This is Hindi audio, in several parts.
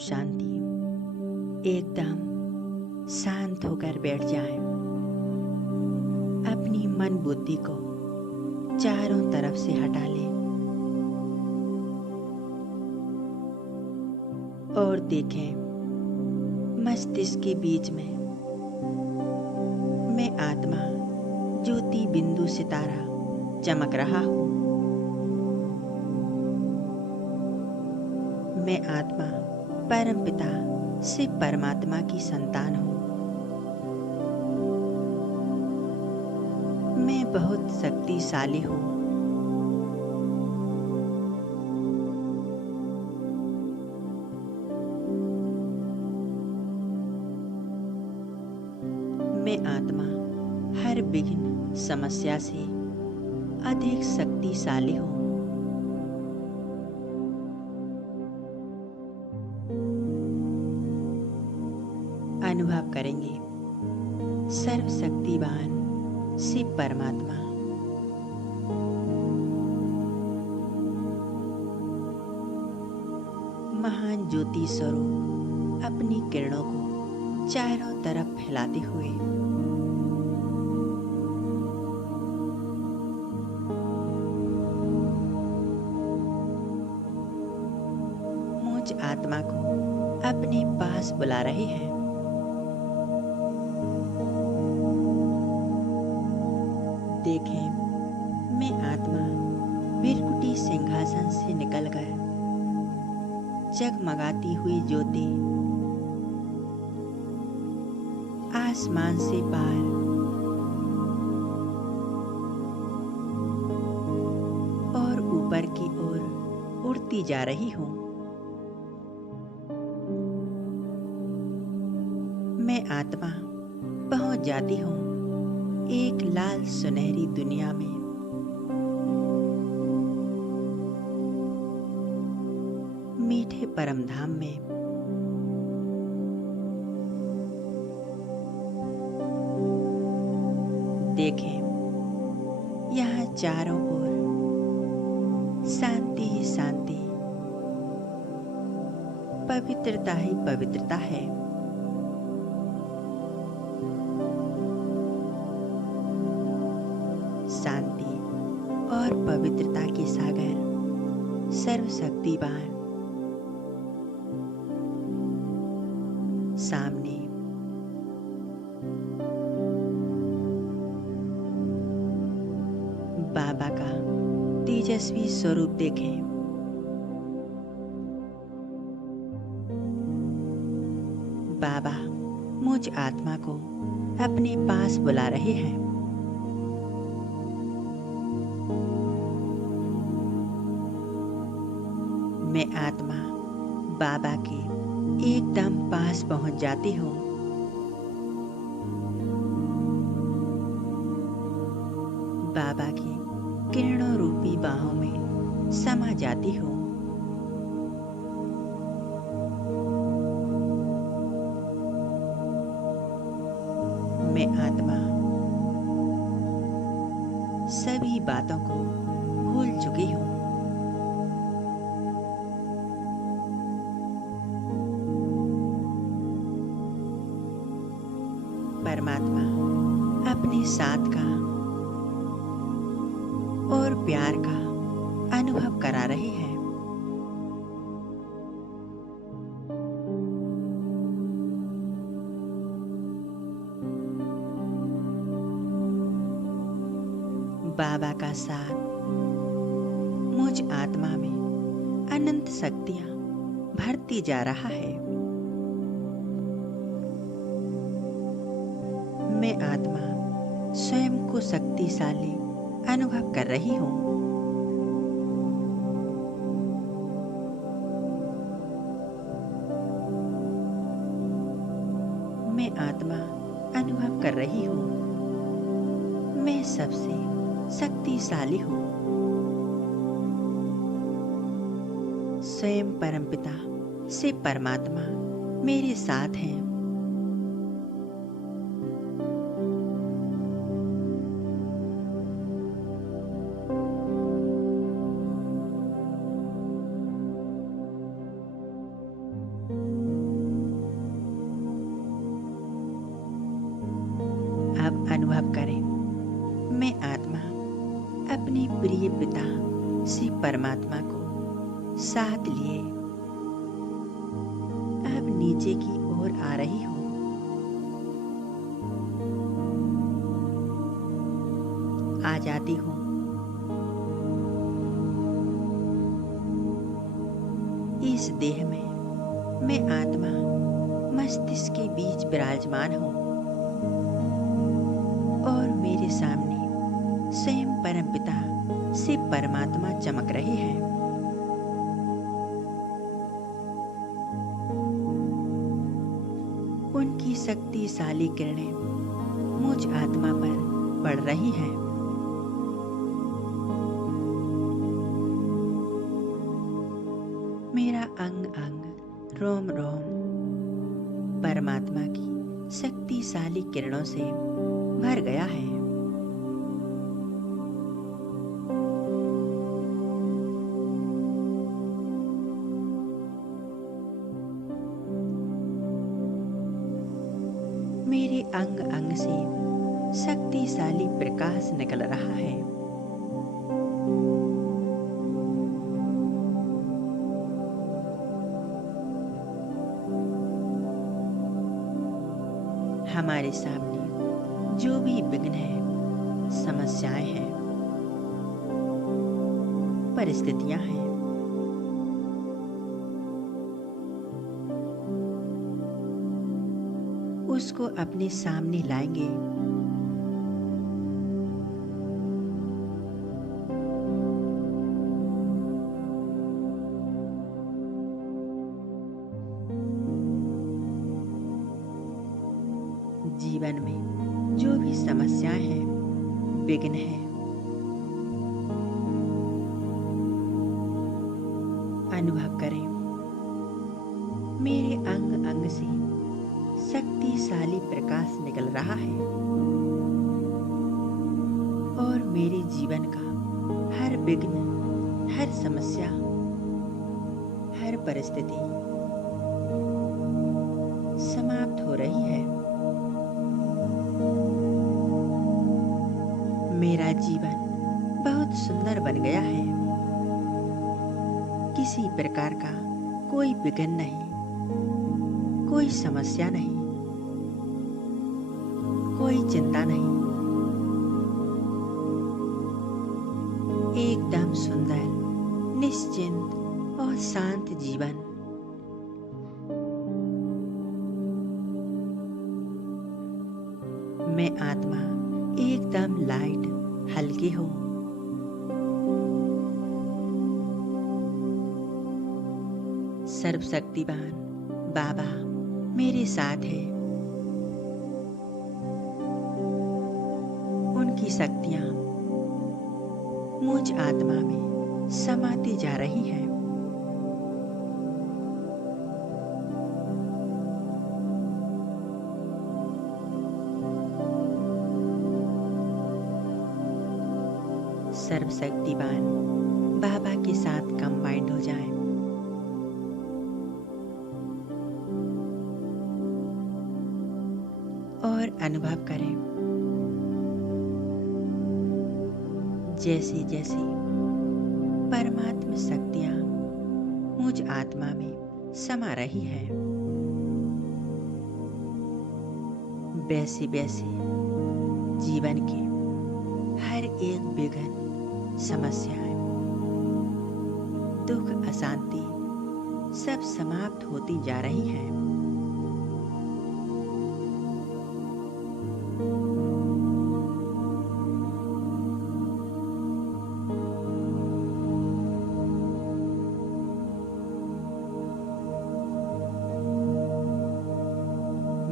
शांति। एकदम शांत होकर बैठ जाएं। अपनी मन बुद्धि को चारों तरफ से हटा लें और देखें मस्तिष्क के बीच में मैं आत्मा ज्योति बिंदु सितारा चमक रहा हूँ। मैं आत्मा परमपिता शिव परमात्मा की संतान हूँ। मैं बहुत शक्तिशाली हूँ। मैं आत्मा हर विघ्न समस्या से अधिक शक्तिशाली हूँ। अनुभव करेंगे सर्वशक्तिवान शिव परमात्मा महान ज्योति स्वरूप अपनी किरणों को चारों तरफ फैलाते हुए मुझ आत्मा को अपने पास बुला रहे हैं। देखें मैं आत्मा विरकुटी सिंहासन से निकलकर जगमगाती हुई ज्योति आसमान से पार और ऊपर की ओर उड़ती जा रही हूँ। मैं आत्मा पहुंच जाती हूँ एक लाल सुनहरी दुनिया में। मीठे परमधाम में देखें यहाँ चारों ओर शांति ही शांति, पवित्रता ही पवित्रता है। शांति और पवित्रता के सागर सर्वशक्तिवान सामने बाबा का तेजस्वी स्वरूप देखें। बाबा मुझ आत्मा को अपने पास बुला रहे हैं। मैं आत्मा बाबा के एकदम पास पहुंच जाती हूँ। बाबा की किरणों रूपी बाहों में समा जाती हूँ। मैं आत्मा सभी बातों को भूल चुकी हूँ। परमात्मा अपने साथ का और प्यार का अनुभव करा रहे हैं। बाबा का साथ मुझ आत्मा में अनंत शक्तियां भरती जा रहा है। मैं आत्मा स्वयं को शक्तिशाली अनुभव कर रही हूँ। मैं आत्मा अनुभव कर रही हूँ मैं सबसे शक्तिशाली हूँ। स्वयं परमपिता शिव परमात्मा मेरे साथ हैं। अनुभव करें, मैं आत्मा अपने प्रिय पिता श्री परमात्मा को साथ लिए अब नीचे की ओर आ रही हूँ। आ जाती हूँ। इस देह में मैं आत्मा मस्तिष्क के बीच विराजमान हूँ और मेरे सामने स्वयं परम पिता से परमात्मा चमक रहे हैं। उनकी शक्तिशाली किरणें मुझ आत्मा पर पड़ रही हैं। मेरा अंग अंग रोम रोम परमात्मा की शक्तिशाली किरणों से भर गया है। मेरे अंग अंग से शक्तिशाली प्रकाश निकल रहा है। हमारे सामने जो भी विघ्न है, समस्याएं हैं, परिस्थितियां हैं, उसको अपने सामने लाएंगे। जीवन में जो भी समस्याएं हैं, विघ्न हैं, अनुभव करें, मेरे अंग अंग से शक्तिशाली प्रकाश निकल रहा है और मेरे जीवन का हर विघ्न, हर समस्या, हर परिस्थिति समाप्त हो रही है। मेरा जीवन बहुत सुंदर बन गया है। किसी प्रकार का कोई विघ्न नहीं, कोई समस्या नहीं, कोई चिंता नहीं। एकदम सुंदर, निश्चिंत और शांत जीवन। मैं आत्मा एकदम लाइट, हल्की हूँ। सर्वशक्तिवान बाबा मेरे साथ है। उनकी शक्तियां मुझ आत्मा में समाती जा रही हैं। सर्वशक्तिवान बाबा के साथ कंबाइंड हो जाएं। और अनुभव करें, जैसे जैसे परमात्मा शक्तियां मुझ आत्मा में समा रही हैं, वैसे वैसे जीवन के हर एक विघ्न, समस्याएं, दुख, अशांति सब समाप्त होती जा रही हैं।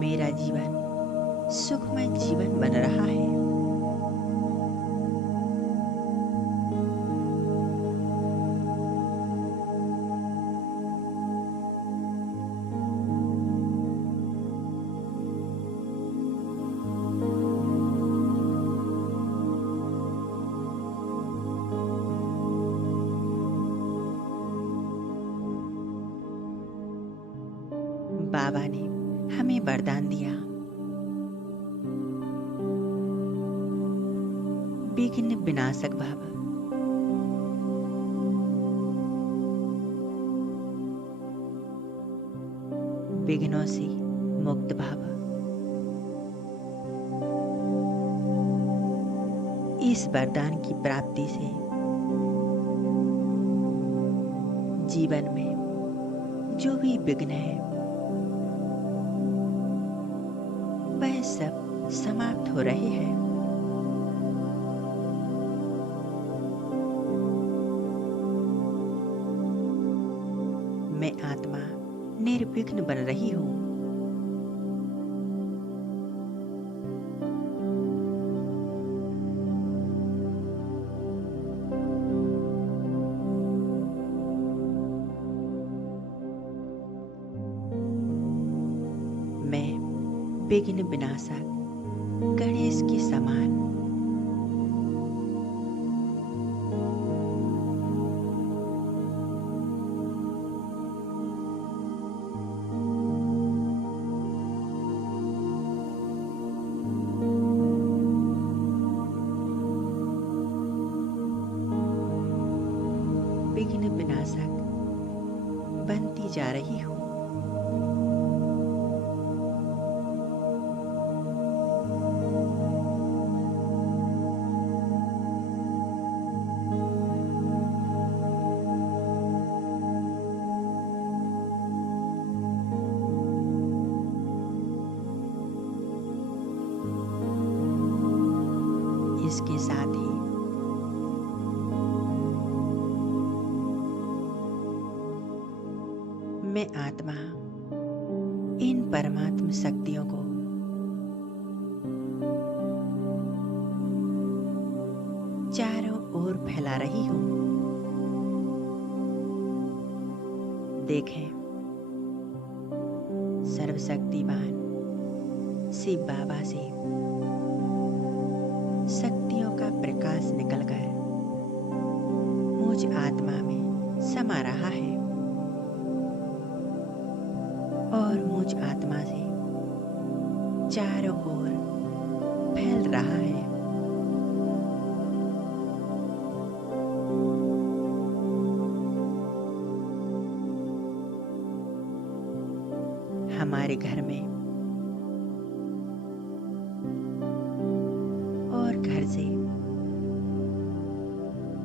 मेरा जीवन सुखमय जीवन बन रहा है। बाबा ने हमें वरदान दिया, विघ्न विनाशक भव। विघ्नों से मुक्त भव। इस वरदान की प्राप्ति से जीवन में जो भी विघ्न है वह सब समाप्त हो रहे हैं। मैं आत्मा निर्विघ्न बन रही हूँ। मैं विघ्न विनाशक गणेश के समान विघ्न विनाशक बनती जा रही हूँ। इसके साथ ही मैं आत्मा इन परमात्म शक्तियों को चारों ओर फैला रही हूँ। देखें, सर्वशक्तिमान शिव बाबा से शक्तियों का प्रकाश निकलकर मुझ आत्मा में समा रहा है और मुझ आत्मा से चारों ओर फैल रहा है। हमारे घर में और घर से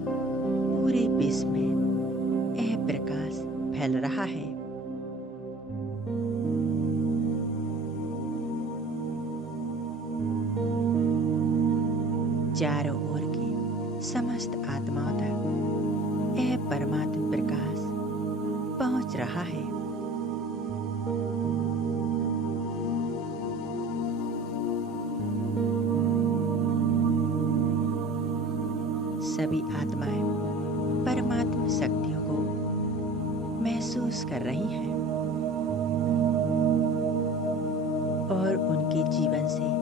पूरे विश्व में यह प्रकाश फैल रहा है। चारों ओर की समस्त आत्माओं तक यह परमात्म प्रकाश पहुंच रहा है। सभी आत्माएं परमात्म शक्तियों को महसूस कर रही हैं और उनके जीवन से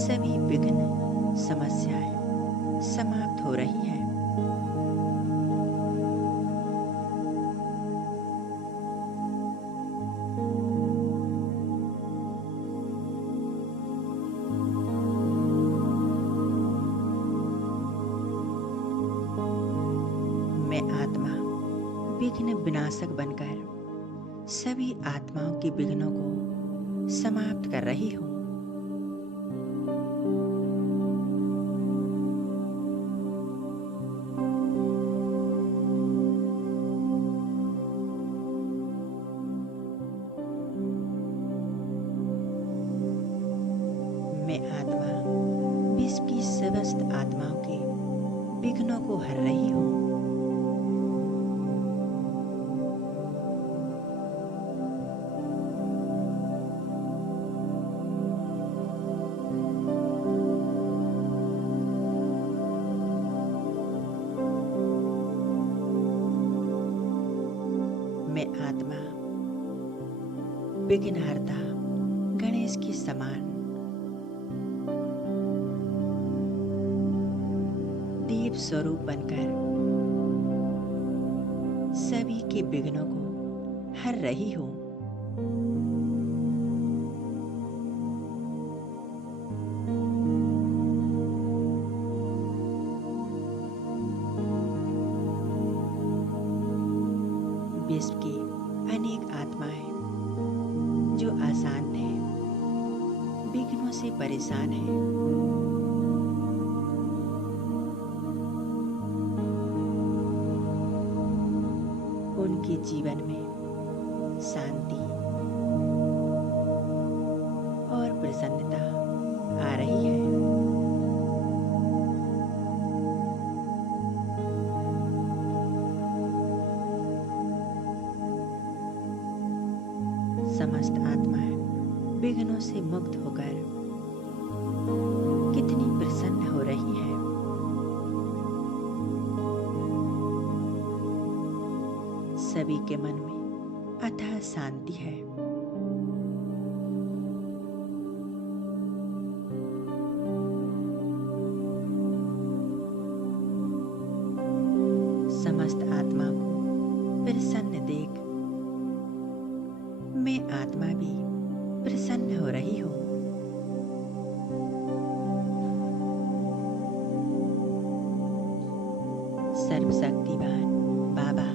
सभी विघ्न समस्याएं समाप्त हो रही हैं। मैं आत्मा विघ्न विनाशक बनकर सभी आत्माओं के विघ्नों को समाप्त कर रही हूँ। मैं आत्मा विश्व की समस्त आत्माओं के विघ्नों को हर रही हूँ। मैं आत्मा विघ्नहर्ता गणेश के समान दीप स्वरूप बनकर सभी के विघ्नों को हर रही हूँ। विघ्नों से परेशान हैं। उनके जीवन में शांति और प्रसन्नता आ रही है। समस्त आत्माएं विघ्नों से मुक्त होकर कितनी प्रसन्न हो रही हैं। सभी के मन में अथाह शांति है। समस्त आत्मा को प्रसन्न देख मैं आत्मा भी प्रसन्न हो रही हूँ। सर्वशक्तिवान बाबा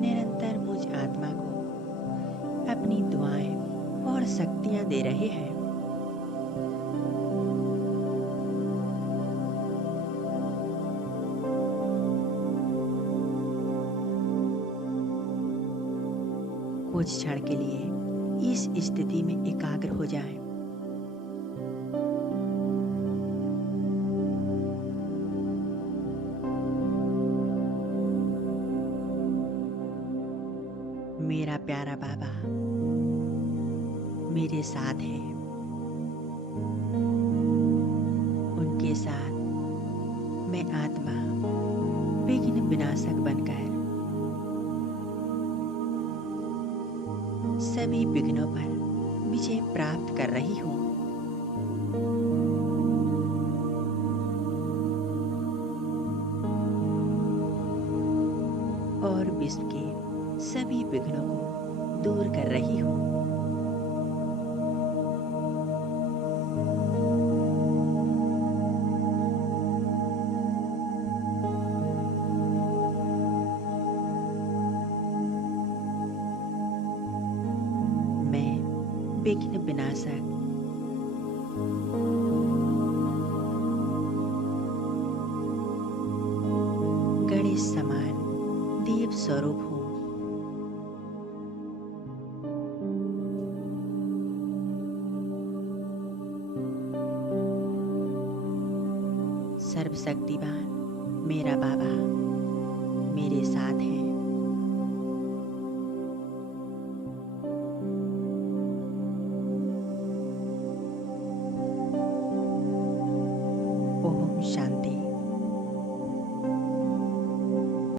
निरंतर मुझ आत्मा को अपनी दुआएं और शक्तियां दे रहे हैं। कुछ क्षण के लिए इस स्थिति में एकाग्र हो जाएं। मेरा प्यारा बाबा मेरे साथ है। उनके साथ मैं आत्मा विघ्न विनाशक बनकर सभी विघ्नों पर विजय प्राप्त कर रही हूँ। और विश्व के सभी विघ्नों को दूर कर रही हूँ। मैं विघ्न विनाशक गणेश समान देव स्वरूप हूँ। सर्वशक्तिवान मेरा बाबा मेरे साथ है। ओम शांति।